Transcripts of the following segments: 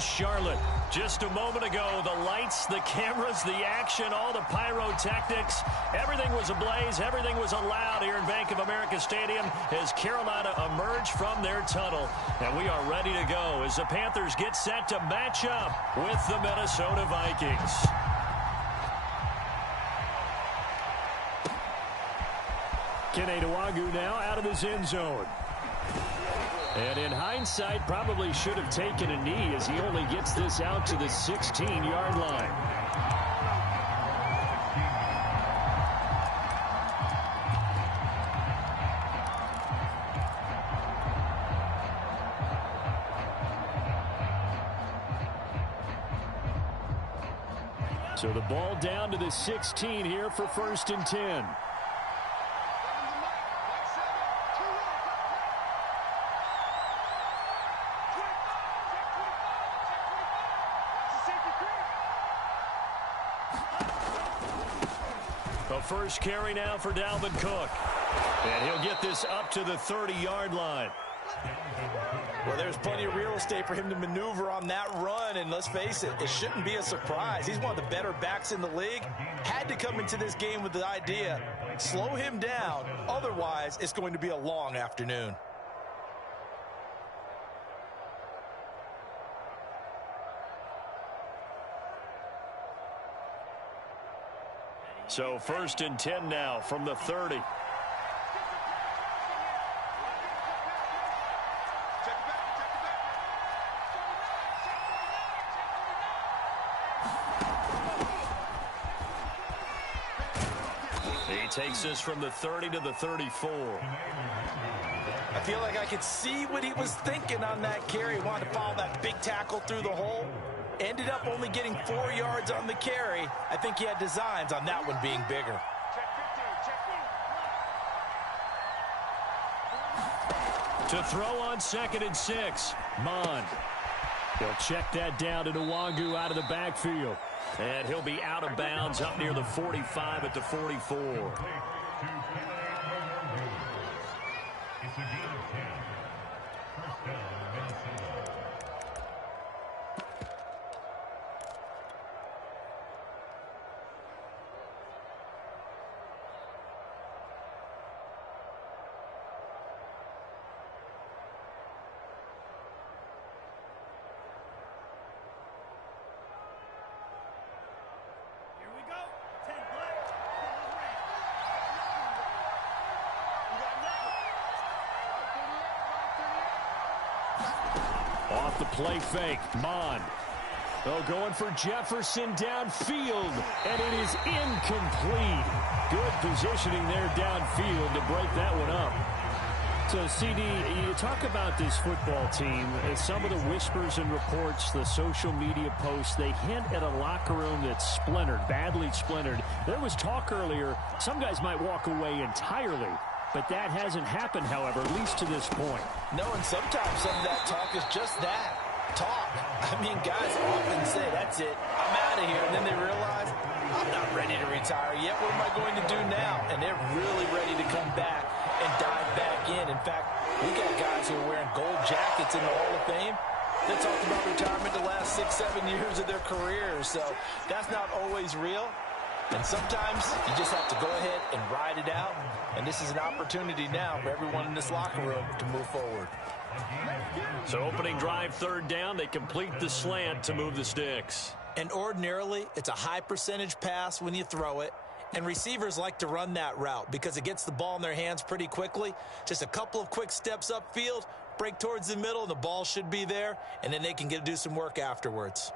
Charlotte. Just a moment ago, the lights, the cameras, the action, all the pyrotechnics, everything was ablaze, everything was allowed here in Bank of America Stadium as Carolina emerged from their tunnel. And we are ready to go as the Panthers get set to match up with the Minnesota Vikings. Kene Nwangwu now out of his end zone. And in hindsight, probably should have taken a knee as he only gets this out to the 16-yard line. So the ball down to the 16 here for 1st and 10. First carry now for Dalvin Cook. And he'll get this up to the 30-yard line. Well, there's plenty of real estate for him to maneuver on that run. And let's face it, it shouldn't be a surprise. He's one of the better backs in the league. Had to come into this game with the idea, slow him down. Otherwise, it's going to be a long afternoon. So 1st and 10 now from the 30. He takes us from the 30 to the 34. I feel like I could see what he was thinking on that carry. He wanted to follow that big tackle through the hole. Ended up only getting 4 yards on the carry. I think he had designs on that one being bigger. To throw on 2nd and 6. Mond. He'll check that down to Nwangwu out of the backfield. And he'll be out of bounds up near the 45 at the 44. Off the play fake, Mond. Oh, going for Jefferson downfield, and it is incomplete. Good positioning there downfield to break that one up. So, CD, you talk about this football team, some of the whispers and reports, the social media posts, they hint at a locker room that's splintered, badly splintered. There was talk earlier, some guys might walk away entirely. But that hasn't happened, however, at least to this point. No, and sometimes some of that talk is just that, talk. I mean, guys often say, that's it, I'm out of here. And then they realize, I'm not ready to retire yet. What am I going to do now? And they're really ready to come back and dive back in. In fact, we got guys who are wearing gold jackets in the Hall of Fame. They talked about retirement the last 6-7 years of their careers. So that's not always real. And sometimes you just have to go ahead and ride it out. And this is an opportunity now for everyone in this locker room to move forward. So opening drive, 3rd down, they complete the slant to move the sticks. And ordinarily, it's a high percentage pass when you throw it. And receivers like to run that route because it gets the ball in their hands pretty quickly. Just a couple of quick steps upfield, break towards the middle, and the ball should be there. And then they can do some work afterwards.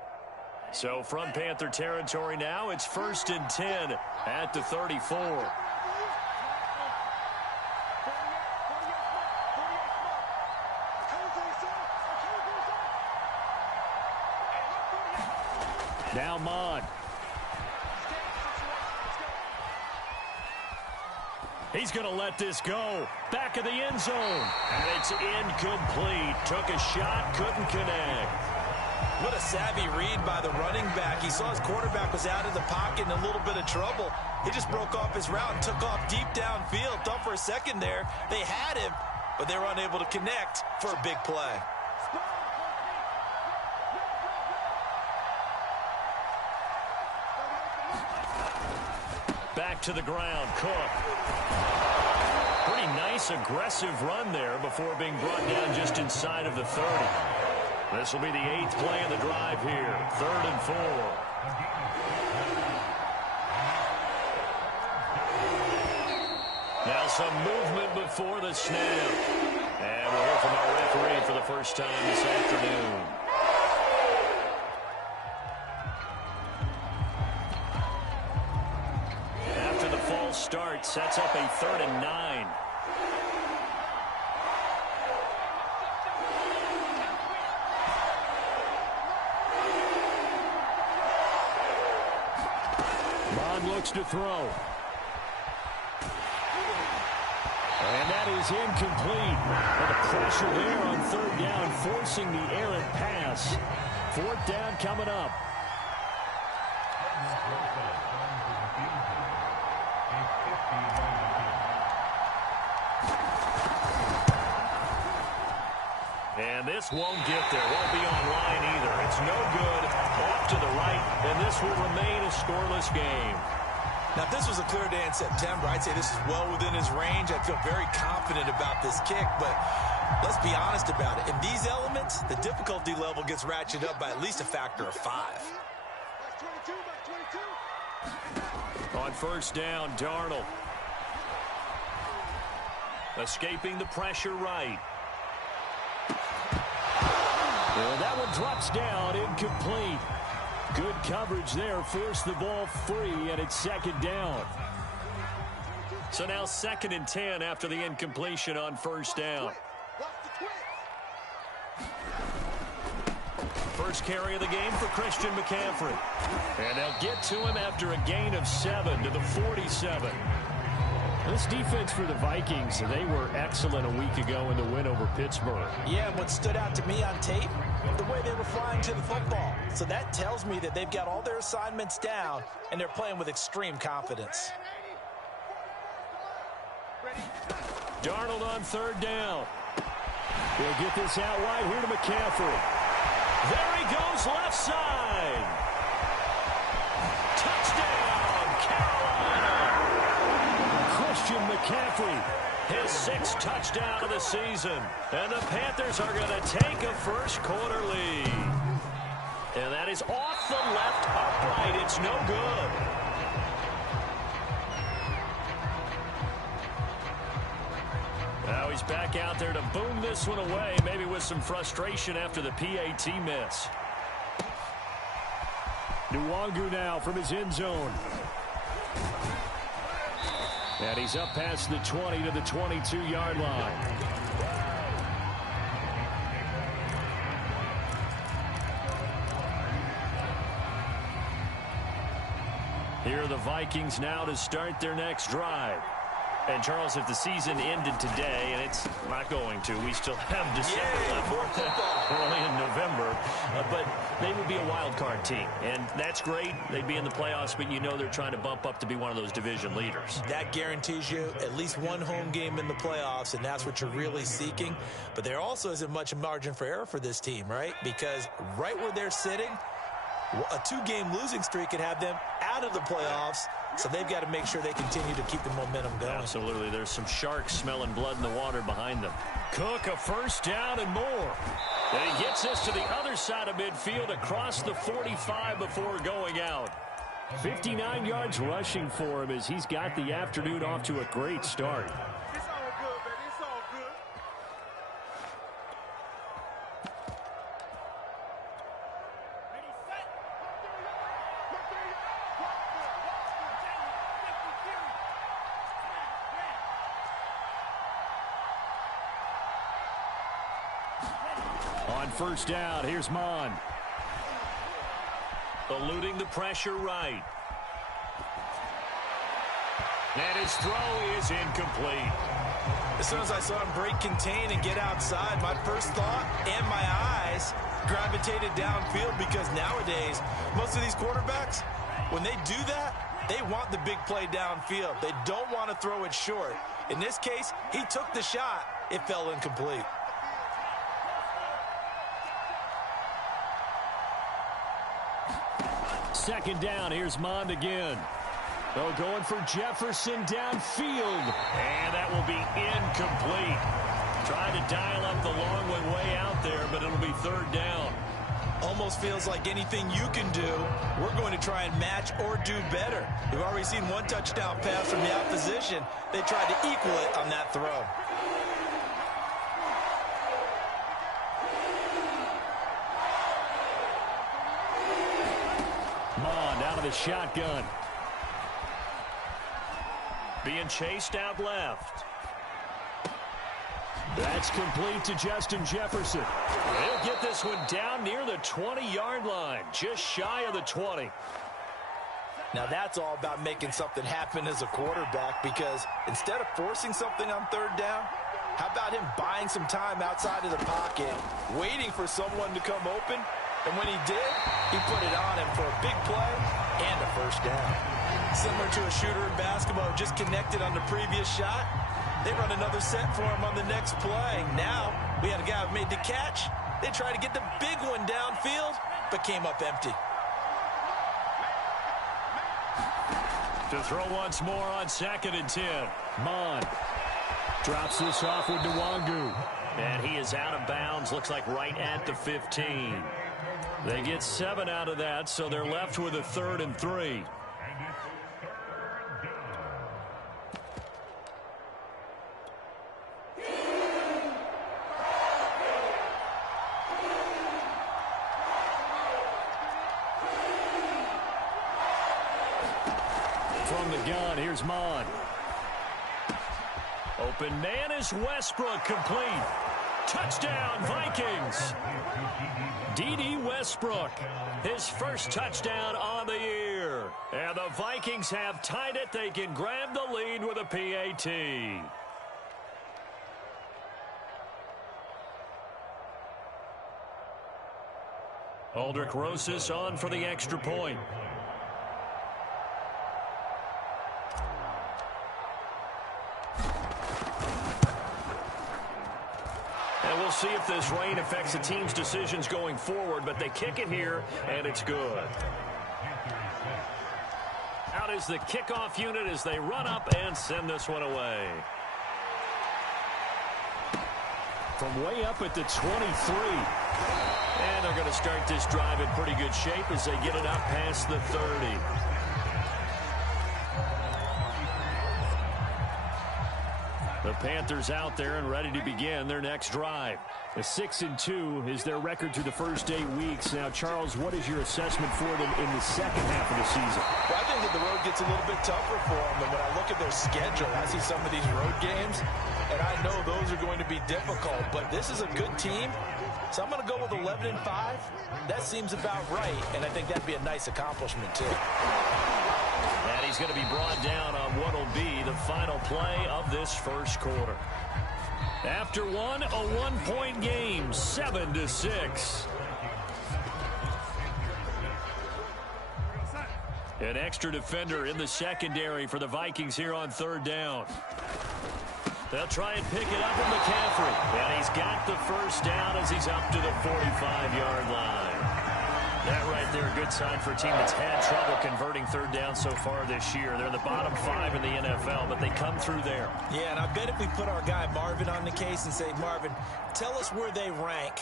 So from Panther territory now, it's 1st and 10 at the 34. Now Mond. He's going to let this go. Back of the end zone. And it's incomplete. Took a shot, couldn't connect. What a savvy read by the running back. He saw his quarterback was out of the pocket in a little bit of trouble. He just broke off his route and took off deep downfield. Thought for a second there they had him, but they were unable to connect for a big play. Back to the ground, Cook. Pretty nice, aggressive run there before being brought down just inside of the 30. This will be the 8th play of the drive here. 3rd and 4. Now some movement before the snap. And we'll hear from our referee for the first time this afternoon. After the false start, sets up a 3rd and 9. Looks to throw. And that is incomplete. And the pressure there on 3rd down, forcing the errant pass. 4th down coming up. And this won't get there. Won't be online either. It's no good. Off to the right. And this will remain a scoreless game. Now, if this was a clear day in September, I'd say this is well within his range. I feel very confident about this kick, but let's be honest about it. In these elements, the difficulty level gets ratcheted up by at least a factor of 5. On 1st down, Darnold. Escaping the pressure right. Well, that one drops down, incomplete. Good coverage there, forced the ball free, and it's 2nd down. So now 2nd and 10 after the incompletion on 1st down. First carry of the game for Christian McCaffrey. And they'll get to him after a gain of 7 to the 47. This defense for the Vikings, they were excellent a week ago in the win over Pittsburgh. Yeah, and what stood out to me on tape, the way they were flying to the football. So that tells me that they've got all their assignments down, and they're playing with extreme confidence. Darnold on 3rd down. They'll get this out wide here to McCaffrey. There he goes, left side. Touchdown, Carolina. Christian McCaffrey, his 6th touchdown of the season. And the Panthers are going to take a first-quarter lead. And that is off the left upright. It's no good. Now he's back out there to boom this one away, maybe with some frustration after the PAT miss. Nwangu now from his end zone. And he's up past the 20 to the 22-yard line. Here are the Vikings now to start their next drive. And, Charles, if the season ended today, and it's not going to, we still have December left, early in November, but they would be a wild card team. And that's great. They'd be in the playoffs, but you know they're trying to bump up to be one of those division leaders. That guarantees you at least one home game in the playoffs, and that's what you're really seeking. But there also isn't much margin for error for this team, right? Because right where they're sitting, a 2-game losing streak could have them out of the playoffs. So they've got to make sure they continue to keep the momentum going. Absolutely. There's some sharks smelling blood in the water behind them. Cook, a 1st down and more. And he gets this to the other side of midfield across the 45 before going out. 59 yards rushing for him as he's got the afternoon off to a great start. It's all good, baby. It's all good. On 1st down, here's Mon. Eluding the pressure right. And his throw is incomplete. As soon as I saw him break contain and get outside, my first thought and my eyes gravitated downfield, because nowadays, most of these quarterbacks, when they do that, they want the big play downfield. They don't want to throw it short. In this case, he took the shot. It fell incomplete. Second down, here's Mond again. Oh, going for Jefferson downfield. And that will be incomplete. Trying to dial up the long one way out there, but it'll be third down. Almost feels like anything you can do, we're going to try and match or do better. We've already seen one touchdown pass from the opposition. They tried to equal it on that throw. Mond out of the shotgun. Being chased out left. That's complete to Justin Jefferson. He'll get this one down near the 20-yard line, just shy of the 20. Now that's all about making something happen as a quarterback, because instead of forcing something on third down, how about him buying some time outside of the pocket, waiting for someone to come open, and when he did, he put it on him for a big play and a first down. Similar to a shooter in basketball who just connected on the previous shot, they run another set for him on the next play. Now, we had a guy who made the catch. They tried to get the big one downfield, but came up empty. To throw once more on 2nd and 10. Mond drops this off with Nwangu. And he is out of bounds, looks like right at the 15. They get 7 out of that, so they're left with a 3rd and 3. From the gun, here's Mond. Open man is Westbrook, complete. Touchdown, Vikings. D.D. Westbrook, his first touchdown on the year. And the Vikings have tied it. They can grab the lead with a PAT. Aldrich Rosas on for the extra point. And we'll see if this rain affects the team's decisions going forward, but they kick it here, and it's good. Out is the kickoff unit as they run up and send this one away. From way up at the 23. And they're going to start this drive in pretty good shape as they get it up past the 30. The Panthers out there and ready to begin their next drive. A 6-2 is their record through the first 8 weeks. Now, Charles, what is your assessment for them in the second half of the season? Well, I think that the road gets a little bit tougher for them. And when I look at their schedule, I see some of these road games, and I know those are going to be difficult. But this is a good team, so I'm going to go with 11-5. That seems about right, and I think that'd be a nice accomplishment, too. And he's going to be brought down on what will be the final play of this first quarter. After one, a one-point game, 7-6. An extra defender in the secondary for the Vikings here on third down. They'll try and pick it up with McCaffrey. And he's got the first down as he's up to the 45-yard line. That right there, a good sign for a team that's had trouble converting third down so far this year. They're in the bottom 5 in the NFL, but they come through there. Yeah, and I bet if we put our guy Marvin on the case and say, Marvin, tell us where they rank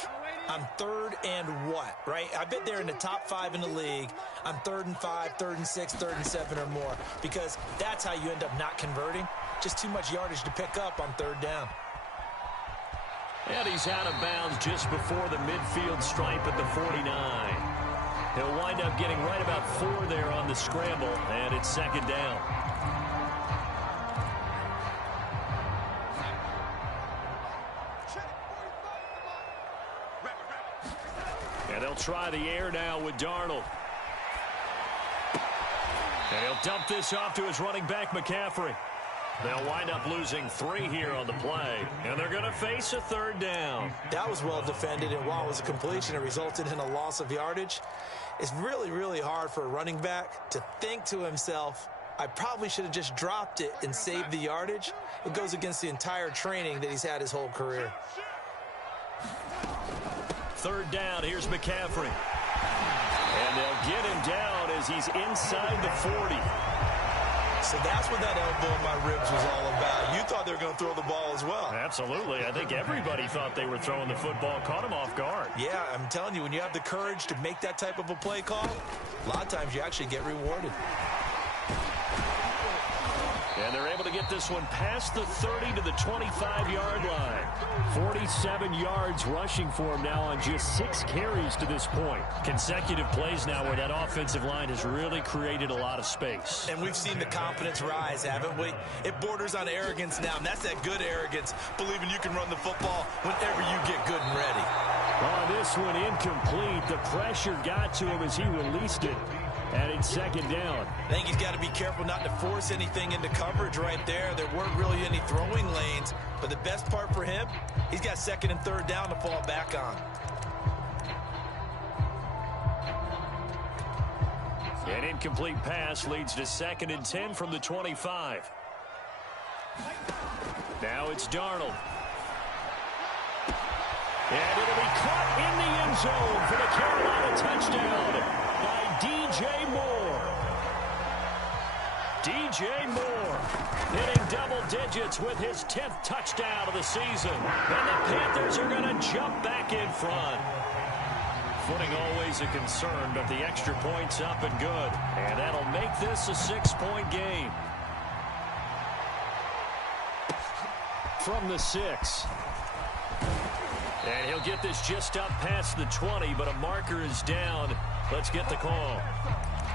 on third and what, right? I bet they're in the top 5 in the league on 3rd and 5, 3rd and 6, 3rd and 7 or more, because that's how you end up not converting. Just too much yardage to pick up on third down. And he's out of bounds just before the midfield stripe at the 49. He'll wind up getting right about 4 there on the scramble, and it's second down. And they'll try the air now with Darnold. And he'll dump this off to his running back, McCaffrey. They'll wind up losing 3 here on the play, and they're going to face a third down. That was well defended, and while it was a completion, it resulted in a loss of yardage. It's really, really hard for a running back to think to himself, I probably should have just dropped it and saved the yardage. It goes against the entire training that he's had his whole career. Third down, here's McCaffrey. And they'll get him down as he's inside the 40. So that's what that elbow in my ribs was all about. You thought they were going to throw the ball as well. Absolutely. I think everybody thought they were throwing the football, caught him off guard. Yeah, I'm telling you, when you have the courage to make that type of a play call, a lot of times you actually get rewarded. And they're able to get this one past the 30 to the 25-yard line. 47 yards rushing for him now on just 6 carries to this point. Consecutive plays now where that offensive line has really created a lot of space. And we've seen the confidence rise, haven't we? It borders on arrogance now, and that's that good arrogance, believing you can run the football whenever you get good and ready. On this one, incomplete. The pressure got to him as he released it. And it's second down. I think he's got to be careful not to force anything into coverage right there. There weren't really any throwing lanes. But the best part for him, he's got second and third down to fall back on. An incomplete pass leads to 2nd and 10 from the 25. Now it's Darnold. And it'll be caught in the end zone for the Carolina touchdown by DJ Moore. DJ Moore hitting double digits with his 10th touchdown of the season. And the Panthers are going to jump back in front. Footing always a concern, but the extra point's up and good. And that'll make this a 6-point game. From the 6. And he'll get this just up past the 20, but a marker is down. Let's get the call.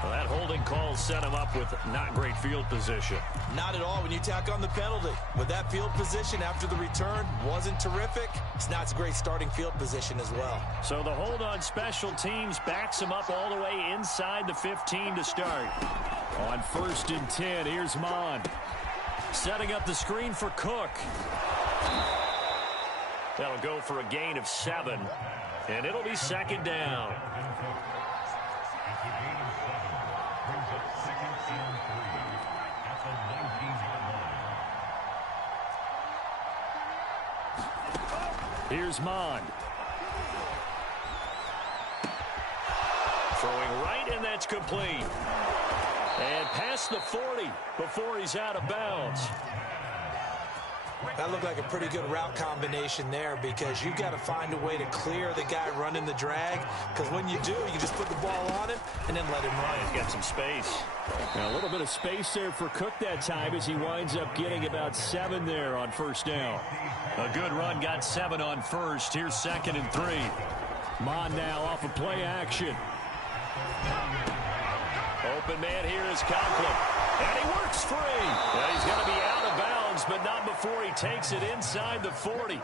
Well, that holding call set him up with not great field position. Not at all when you tack on the penalty. With that field position after the return wasn't terrific, it's not a great starting field position as well. So the hold on special teams backs him up all the way inside the 15 to start. On 1st and 10, here's Mon. Setting up the screen for Cook. That'll go for a gain of 7. And it'll be second down. Here's Mon. Throwing right, and that's complete. And past the 40 before he's out of bounds. That looked like a pretty good route combination there because you've got to find a way to clear the guy running the drag, because when you do, you can just put the ball on him and then let him run. He's got some space. And a little bit of space there for Cook that time as he winds up getting about 7 there on 1st down. A good run, got 7 on 1st. Here's 2nd and 3. Mon now off of play action. Open man here is Conklin. And he works free. And he's going to be out of bounds, but not before he takes it inside the 40.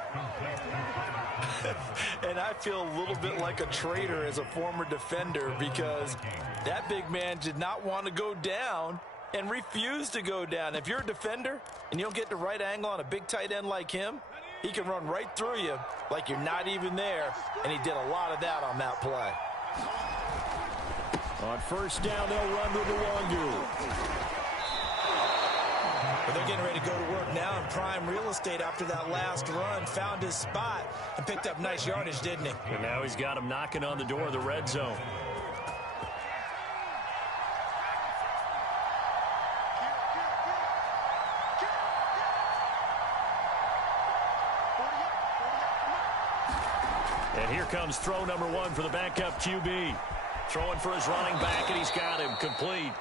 And I feel a little bit like a traitor as a former defender because that big man did not want to go down and refused to go down. If you're a defender and you don't get the right angle on a big tight end like him, he can run right through you like you're not even there, and he did a lot of that on that play. On 1st down, they'll run with the Wangu. But they're getting ready to go to work now in prime real estate after that last run. Found his spot and picked up nice yardage, didn't he? And now he's got him knocking on the door of the red zone. And here comes throw number 1 for the backup QB. Throwing for his running back, and he's got him complete.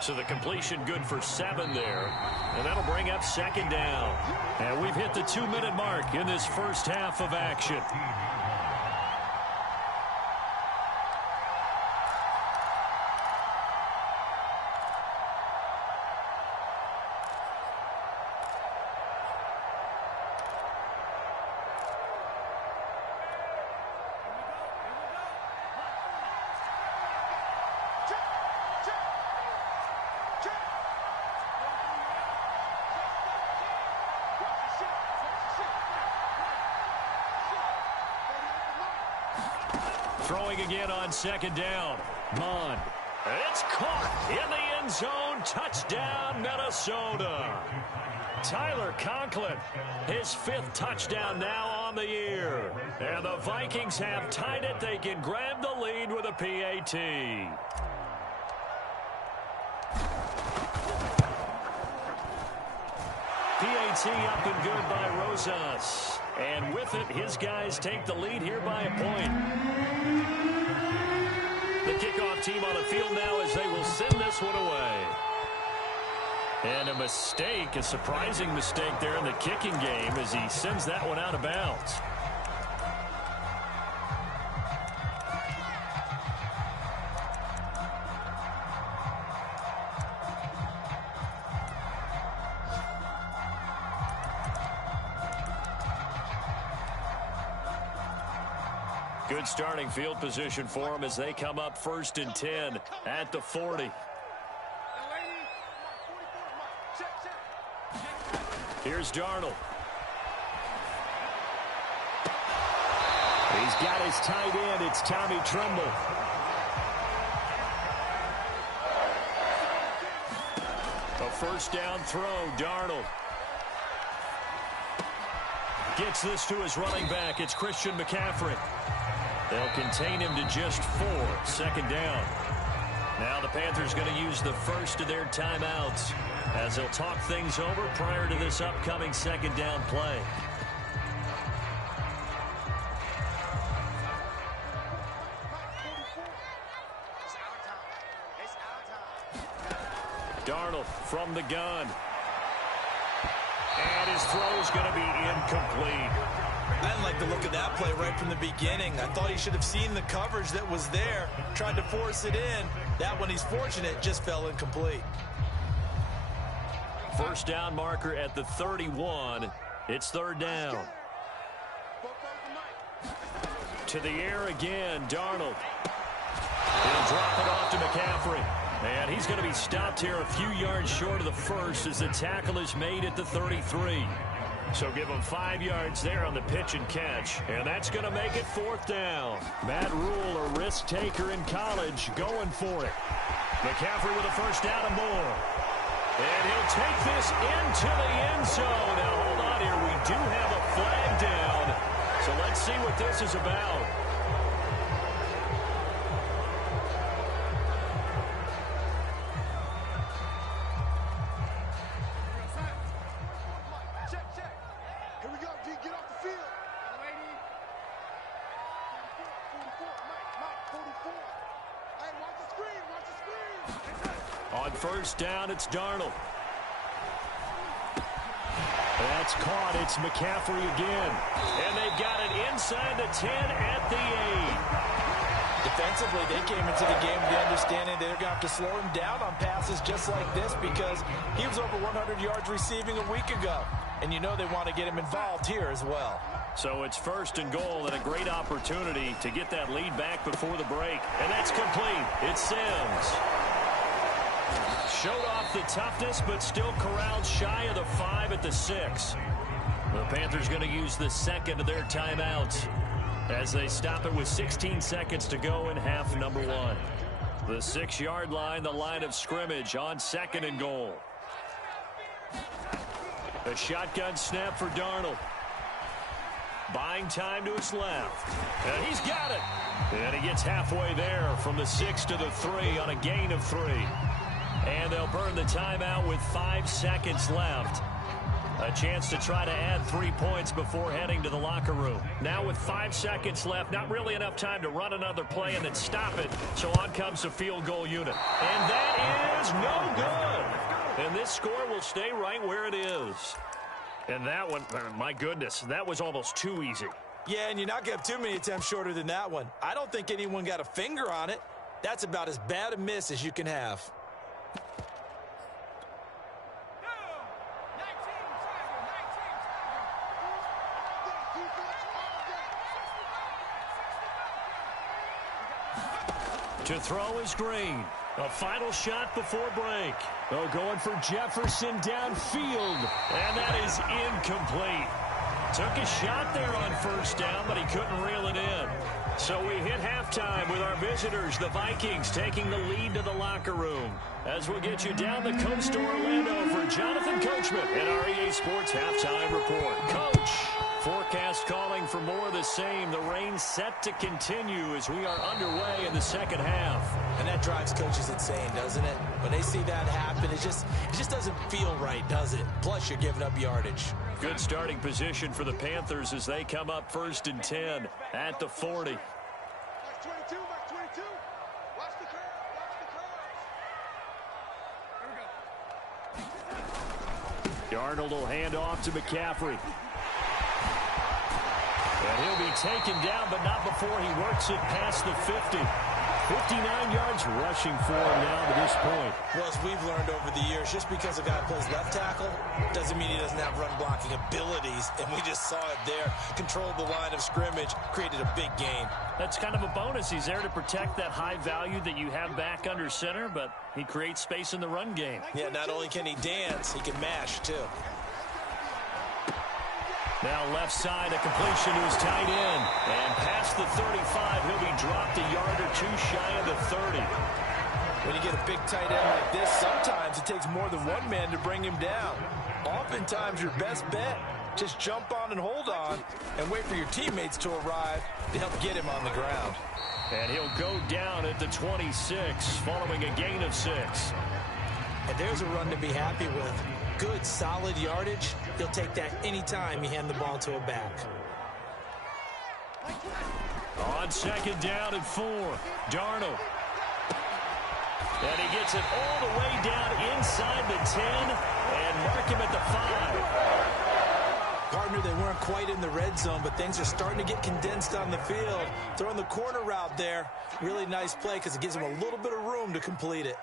So the completion good for 7 there. And that'll bring up 2nd down. And we've hit the 2-minute mark in this first half of action. Throwing again on 2nd down. Mon. It's caught in the end zone. Touchdown, Minnesota. Tyler Conklin, his 5th touchdown now on the year. And the Vikings have tied it. They can grab the lead with a PAT. PAT up and good by Rosas. And with it, his guys take the lead here by a point. The kickoff team on the field now as they will send this one away. And a mistake, a surprising mistake there in the kicking game as he sends that one out of bounds. Good starting field position for them as they come up 1st and 10 at the 40. Here's Darnold. He's got his tight end. It's Tommy Tremble. A first down throw, Darnold. Gets this to his running back. It's Christian McCaffrey. They'll contain him to just 4. 2nd down. Now the Panthers going to use the first of their timeouts as they'll talk things over prior to this upcoming 2nd down play. Darnold from the gun. And his throw is going to be incomplete. I didn't like the look of that play right from the beginning. I thought he should have seen the coverage that was there, tried to force it in. That one, he's fortunate, just fell incomplete. First down marker at the 31. It's 3rd down. To the air again, Darnold. He'll drop it off to McCaffrey. And he's going to be stopped here a few yards short of the first as the tackle is made at the 33. So give him 5 yards there on the pitch and catch. And that's going to make it 4th down. Matt Rule, a risk taker in college, going for it. McCaffrey with a first down and more. And he'll take this into the end zone. Now hold on here. We do have a flag down. So let's see what this is about. On first down, it's Darnold. That's caught. It's McCaffrey again. And they've got it inside the 10 at the 8. Defensively, they came into the game with the understanding they're going to have to slow him down on passes just like this because he was over 100 yards receiving a week ago. And you know they want to get him involved here as well. So it's 1st and goal and a great opportunity to get that lead back before the break. And that's complete. It's Sims. Showed off the toughness, but still corralled shy of the 5 at the 6. The Panthers going to use the 2nd of their timeouts as they stop it with 16 seconds to go in half number 1. The 6-yard line, the line of scrimmage on 2nd and goal. A shotgun snap for Darnold. Buying time to his left. And he's got it. And he gets halfway there from the 6 to the 3 on a gain of 3. And they'll burn the timeout with 5 seconds left. A chance to try to add 3 points before heading to the locker room. Now with 5 seconds left, not really enough time to run another play and then stop it. So on comes the field goal unit. And that is no good. And this score will stay right where it is. And that one, my goodness, that was almost too easy. Yeah, and you're not going to have too many attempts shorter than that one. I don't think anyone got a finger on it. That's about as bad a miss as you can have. To throw is Green. A final shot before break. Oh, going for Jefferson downfield. And that is incomplete. Took a shot there on first down, but he couldn't reel it in. So we hit halftime with our visitors, the Vikings, taking the lead to the locker room. As we'll get you down the coast to Orlando for Jonathan Coachman and our EA Sports Halftime Report. Coach. Forecast calling for more of the same. The rain set to continue as we are underway in the second half. And that drives coaches insane, doesn't it? When they see that happen, it just doesn't feel right, does it? Plus, you're giving up yardage. Good starting position for the Panthers as they come up 1st and 10 at the 40. Max 22, Max 22. Watch the curve, watch the curve. Darnold will hand off to McCaffrey. And he'll be taken down, but not before he works it past the 50. 59 yards rushing for him now to this point. Well, as we've learned over the years, just because a guy plays left tackle doesn't mean he doesn't have run blocking abilities. And we just saw it there. Controlled the line of scrimmage, created a big gain. That's kind of a bonus. He's there to protect that high value that you have back under center, but he creates space in the run game. Yeah, not only can he dance, he can mash, too. Now left side, a completion to his tight end. And past the 35, he'll be dropped a yard or two shy of the 30. When you get a big tight end like this, sometimes it takes more than one man to bring him down. Oftentimes, your best bet, just jump on and hold on and wait for your teammates to arrive to help get him on the ground. And he'll go down at the 26, following a gain of 6. And there's a run to be happy with. Good, solid yardage. He'll take that anytime you hand the ball to a back. On 2nd down and 4, Darnold. And he gets it all the way down inside the 10 and mark him at the 5. Partner, they weren't quite in the red zone, but things are starting to get condensed on the field. Throwing the corner route there. Really nice play because it gives him a little bit of room to complete it.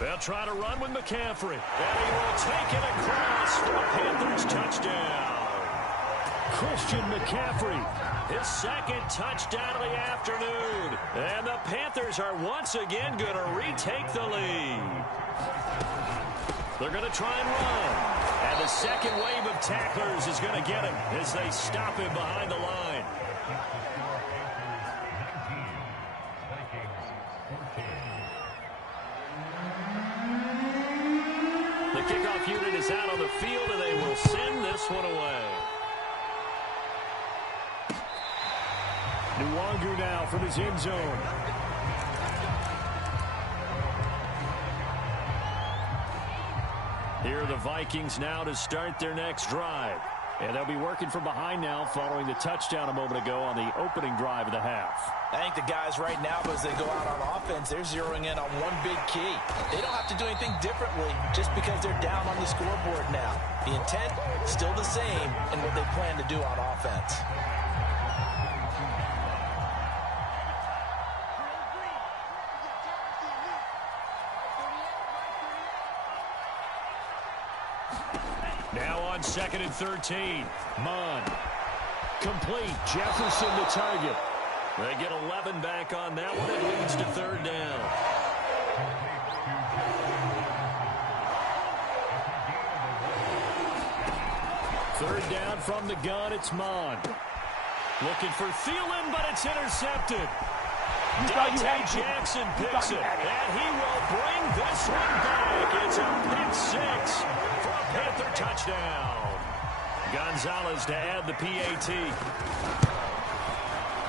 They'll try to run with McCaffrey. And he will take it across for a Panthers touchdown. Christian McCaffrey, his 2nd touchdown of the afternoon. And the Panthers are once again going to retake the lead. They're going to try and run. And the second wave of tacklers is going to get him as they stop him behind the line. The kickoff unit is out on the field, and they will send this one away. Nwangu now from his end zone. Here are the Vikings now to start their next drive. And they'll be working from behind now following the touchdown a moment ago on the opening drive of the half. I think the guys right now, as they go out on offense, they're zeroing in on one big key. They don't have to do anything differently just because they're down on the scoreboard now. The intent, still the same in what they plan to do on offense. Now on 2nd and 13. Mon. Complete. Jefferson the target. They get 11 back on that one. It leads to 3rd down. Third down from the gun. It's Mon. Looking for Thielen, but it's intercepted. Dante Jackson picks it, and he will bring this one back. It's a pick 6 for a Panther touchdown. Gonzalez to add the PAT.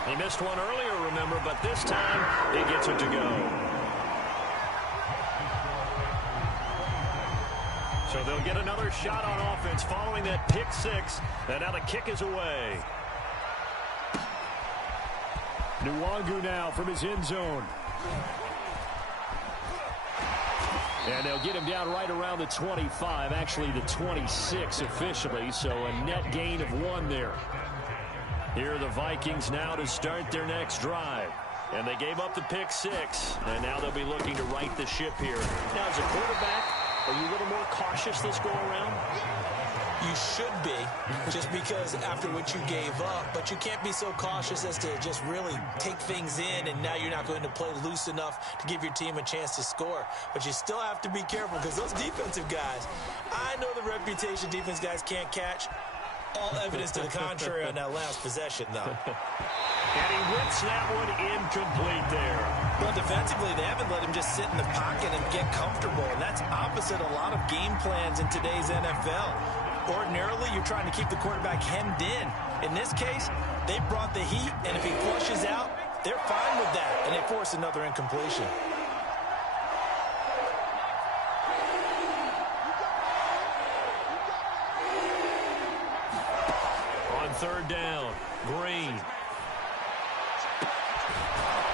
He missed one earlier, remember, but this time he gets it to go. So they'll get another shot on offense following that pick 6, and now the kick is away. Nwangu now from his end zone. And they'll get him down right around the 25, actually the 26 officially, so a net gain of 1 there. Here are the Vikings now to start their next drive. And they gave up the pick 6, and now they'll be looking to right the ship here. Now, as a quarterback, are you a little more cautious this go-around? You should be, just because after what you gave up, but you can't be so cautious as to just really take things in, and now you're not going to play loose enough to give your team a chance to score. But you still have to be careful because those defensive guys, I know the reputation defense guys can't catch. All evidence to the contrary on that last possession, though. And he whips that one incomplete there. Well, defensively, they haven't let him just sit in the pocket and get comfortable, and that's opposite a lot of game plans in today's NFL. Ordinarily, you're trying to keep the quarterback hemmed in. In this case, they brought the heat, and if he flushes out, they're fine with that, and they force another incompletion. On third down, Green.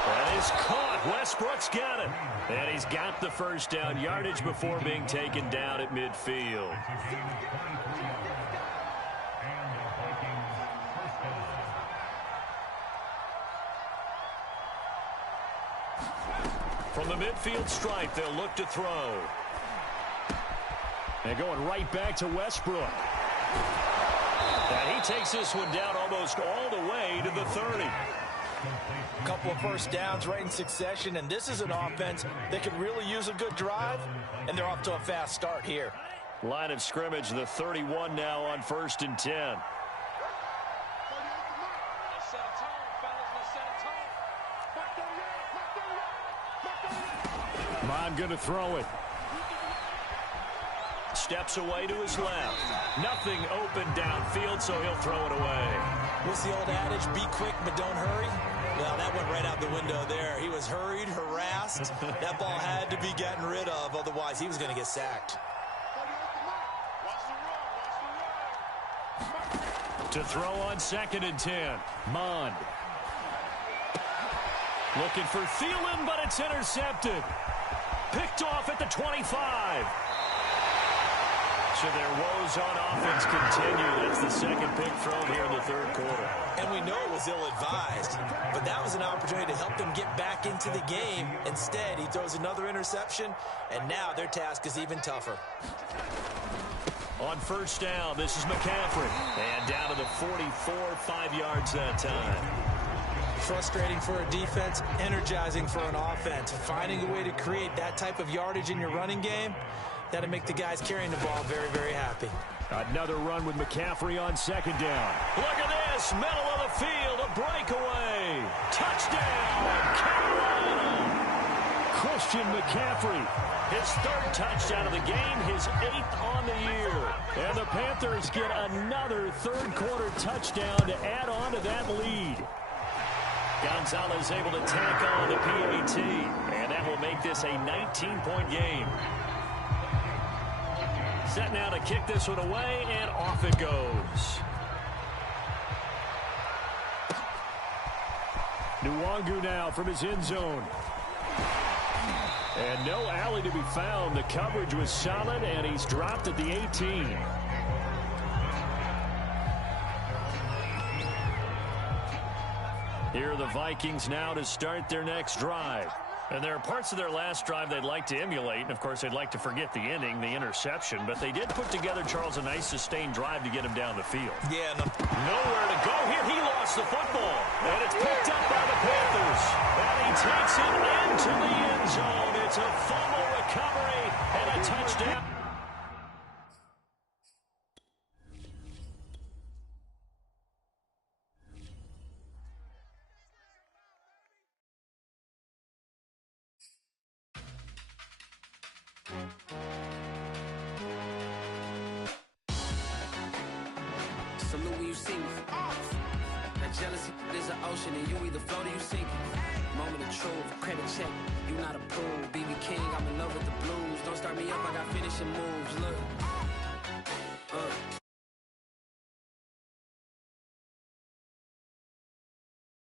That is caught. Westbrook's got it. And he's got the first down yardage before being taken down at midfield. From the midfield stripe, they'll look to throw. They're going right back to Westbrook. And he takes this one down almost all the way to the 30. A couple of first downs right in succession, and this is an offense that could really use a good drive, and they're off to a fast start here. Line of scrimmage, the 31 now on 1st and 10. Mon going to throw it. Steps away to his left. Nothing open downfield, so he'll throw it away. What's the old adage? Be quick, but don't hurry. Well, that went right out the window there. He was hurried, harassed. That ball had to be gotten rid of, otherwise he was going to get sacked. To throw on 2nd and 10. Mond. Looking for Thielen, but it's intercepted. Picked off at the 25. So their woes on offense continue. That's the second pick thrown here in the third quarter. And we know it was ill-advised, but that was an opportunity to help them get back into the game. Instead, he throws another interception, and now their task is even tougher. On first down, this is McCaffrey. And down to the 44, 5 yards that time. Frustrating for a defense, energizing for an offense. Finding a way to create that type of yardage in your running game, that'll make the guys carrying the ball very, very happy. Another run with McCaffrey on 2nd down. Look at this, middle of the field, a breakaway. Touchdown, Carolina. Christian McCaffrey, his 3rd touchdown of the game, his 8th on the year. And the Panthers get another third quarter touchdown to add on to that lead. Gonzalez able to tack on the PAT, and that will make this a 19-point game. Set now to kick this one away, and off it goes. Nwangu now from his end zone. And no alley to be found. The coverage was solid, and he's dropped at the 18. Here are the Vikings now to start their next drive. And there are parts of their last drive they'd like to emulate. And, of course, they'd like to forget the ending, the interception. But they did put together, Charles, a nice sustained drive to get him down the field. Yeah. Nowhere to go here. He lost the football. And it's picked up by the Panthers. And he takes it into the end zone. It's a fumble recovery and a touchdown. Salute when you see me. That jealousy is an ocean, and you either float or you sink it. Moment of truth, credit check, you not approved. BB King, I'm in love with the blues. Don't start me up, I got finishing moves. Look.